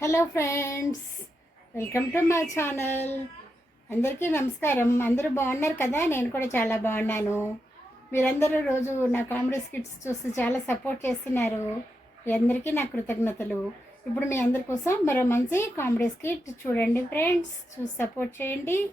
Hello friends welcome to my channel. అందరికీ నమస్కారం. అందరూ బాగున్నారు కదా? నేను కూడా చాలా బాగున్నాను. మీరందరూ రోజు నా కామెడీ స్కిట్స్ చూసి చాలా సపోర్ట్ చేస్తున్నారు. మీ అందరికీ నా కృతజ్ఞతలు. ఇప్పుడు మీ అందరి కోసం మరో మంచి కామెడీ స్కిట్ చూడండి ఫ్రెండ్స్. చూసి సపోర్ట్ చేయండి.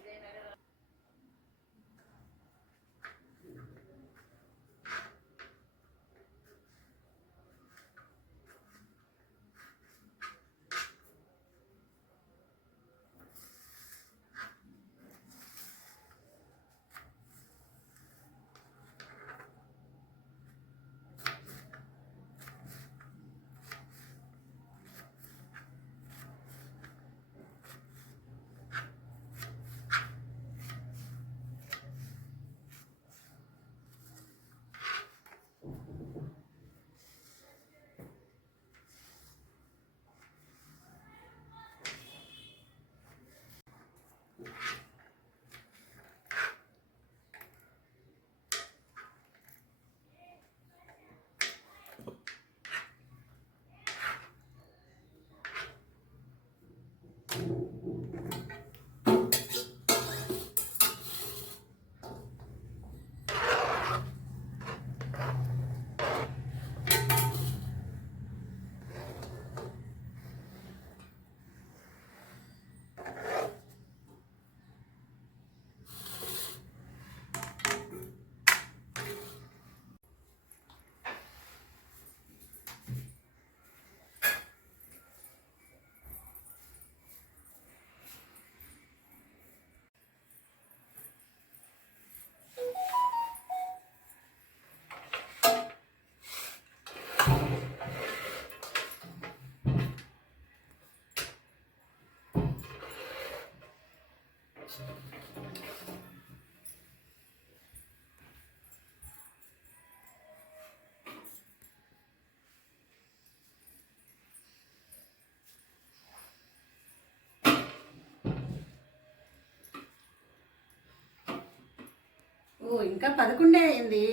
ఓ ఇంకా పదకొండే అయింది.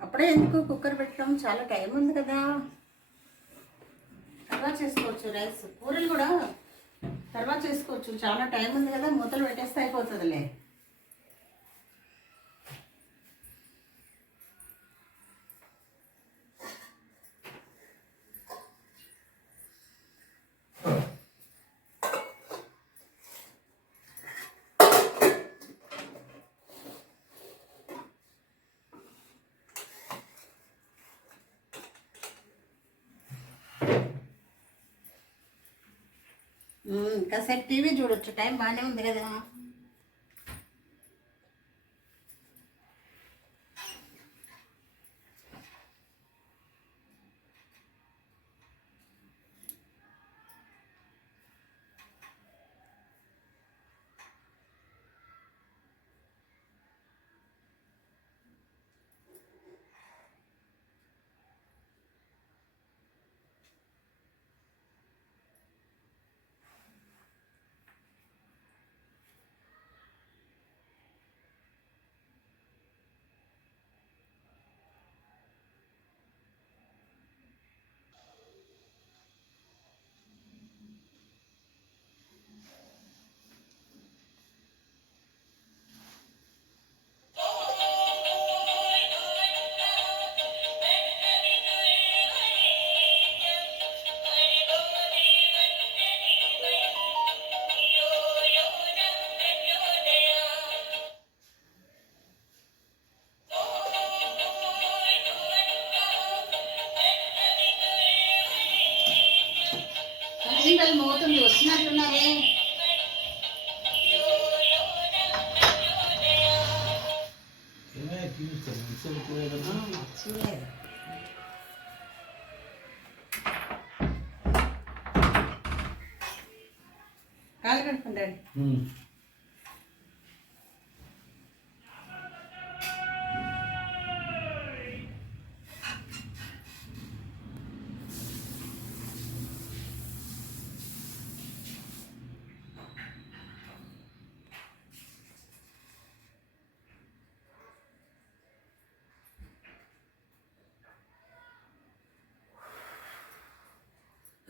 అప్పుడే ఎందుకు కుక్కర్ పెట్టడం? చాలా టైం ఉంది కదా. తర్వాత చేసుకోవచ్చు రైస్ కూరలు కూడా తర్వాత చేసుకోవచ్చు. చాలా టైం ఉంది కదా. మూతలు పెట్టేస్తే అయిపోతుందిలే. ఇంకా కాసేపు టీవీ చూడొచ్చు. టైం బాగానే ఉంది కదా. వాళ్ళు మోతుంది వచ్చినట్టున్నారే కాలు కడుకుంటాడు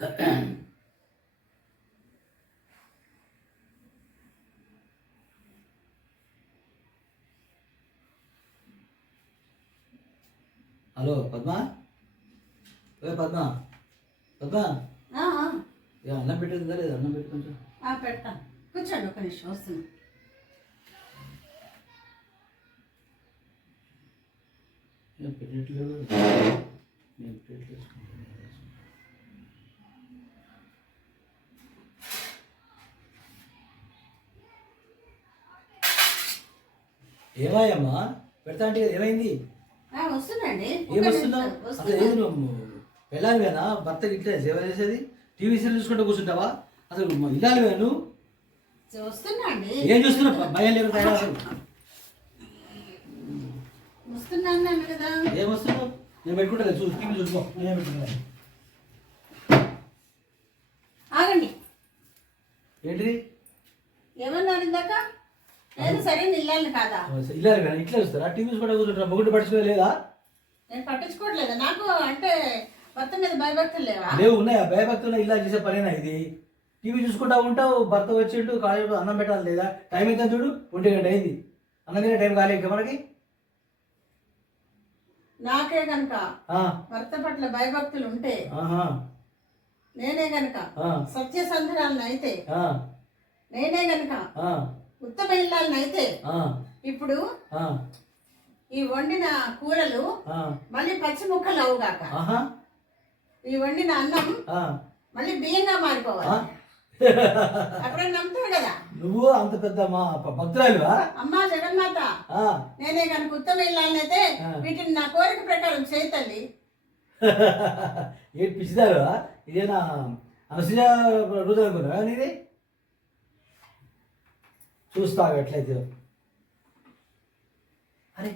హలో పద్మ ఏ పద్మ పద్మ ఏ అన్నం పెట్టేదిందా లేదు అన్నం పెట్టి కొంచెం పెడతా కూర్చోండి ఒక నిమిషం వస్తున్నా నేను పెట్టట్లేదు నేను పెట్టట్లేదు ఏమాయమ్మా పెడతా అంటే ఏమైంది? ఏమొస్తున్నావు నిమిషం, అసలు వస్తున్నా. ఏది నువ్వు? పెళ్ళాలివేనా భర్తకి ఇట్లే సేవ చేసేది? టీవీ సీరియల్ చూసుకుంటూ కూర్చుంటావా? అసలు ఇల్లాలివే నువ్వు? వస్తున్నా అండి ఏం చూస్తున్నావు? భయం లేదు అసలు. వస్తున్నా అన్నాను కదా. ఏం వస్తున్నావు? నేను పెట్టుకుంటా చూసి టీవీ చూసుకో నేను పెట్టుకుంటా. ఆగండి. ఏంటిది? ఏమన్నారు ఇందాక? నేను సరైన ఇల్లాలని కాదా? ఇల్లాలివేనా ఇట్లా చూస్తారా? టీవీ చూసుకుంటూ కూర్చుంటారా? మొగుడు పడుచుకో లేదా? నేను పట్టించుకోవట్లేదు? నాకు అంటే భర్త మీద భయభక్తులు లేవా? లేవు ఉన్నాయా? భయభక్తులు ఇలా చేసే పనేనా ఇది? టీవీ చూసుకుంటా ఉంటావు భర్త వచ్చిండు కాలేజీలో అన్నం పెట్టాలి లేదా? టైం ఎంత చూడు? ఒంటి గంట అయింది. అన్నం తినే టైం కాలేదు ఇంకా మనకి? నాకే కనుక భర్త పట్ల భయభక్తులు ఉంటే నేనే గనుక ఆ, సత్యసంధరాలను అయితే నేనే గనుక ఆ, ఉత్తమ ఇల్లాలని అయితే ఇప్పుడు ఈ వండిన కూరలు మళ్ళీ పచ్చి ముక్కలు అవుగాక. ఈ వండిన అన్నం మళ్ళీ బియ్యంగా. మారిపోవాలి. అప్పుడే నమ్ముతాడు కదా? నువ్వు అంత పెద్ద మా భక్తురాలివా? అమ్మా జగన్మాత నేనే కనుక ఉత్తమ ఇల్లాలని అయితే ఆ. వీటిని నా కోరిక ప్రకారం చేయి తల్లి. ఏంటి పిచ్చిదారు ఇదేనా అనసూయ రోజు అనుకున్నా నీది? చూస్తావు ఎట్లయితే. అరే.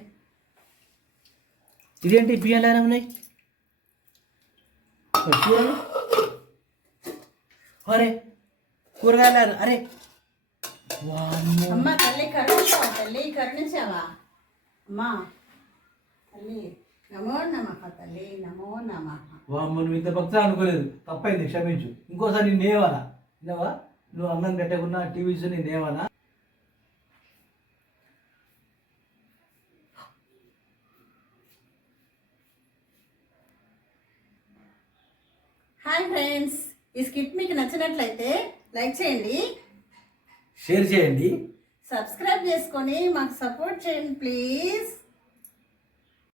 ఇదేంటి బియ్యాలు ఎలా ఉన్నాయి? కూరలు? అరే కూరగాయలు అరే. అమ్మ తల్లి కరుణించావా తల్లి కరుణించావా? అమ్మా తల్లి నమో నమ తల్లి నమో నమ. వామ్మో నువ్వు ఇంత భక్తులు అనుకోలేదు. తప్పైంది క్షమించు. ఇంకోసారి నేనేవనా విన్నావా? నువ్వు అన్నం పెట్టకున్నా టీవీ చూసి నేనేవనా హాయ్ ఫ్రెండ్స్. ఈ స్కిట్ మీకు నచ్చినట్లయితే లైక్ చేయండి. షేర్ చేయండి. సబ్స్క్రైబ్ చేసుకొని మాకు సపోర్ట్ చేయండి ప్లీజ్.